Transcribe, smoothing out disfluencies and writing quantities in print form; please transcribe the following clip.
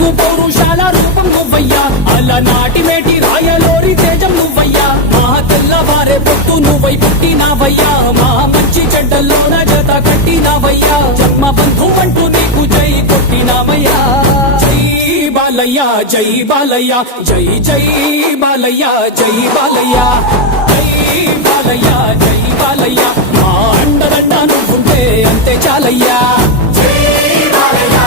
తెలుగు పౌరుషాల రూపం నువ్వయ్యా, అలనాటి మేటి రాయలోరి తేజం నువ్వయ్యా, మా తెల్లవారే పొత్తు నువ్వై పుట్టినావయ్యా, మా మంచి చెడ్డల్లోన జత కట్టినావయ్యా, జన్మ బంధు అంటూ నీకు జై కొట్టినామయ్యా. జై బాలయ్య జై బాలయ్య జై జై బాలయ్య జై బాలయ్య జై బాలయ్య జై బాలయ్య, మా అండదండ నువ్వుంటే అంతే చాలయ్యా. జై బాలయ్య.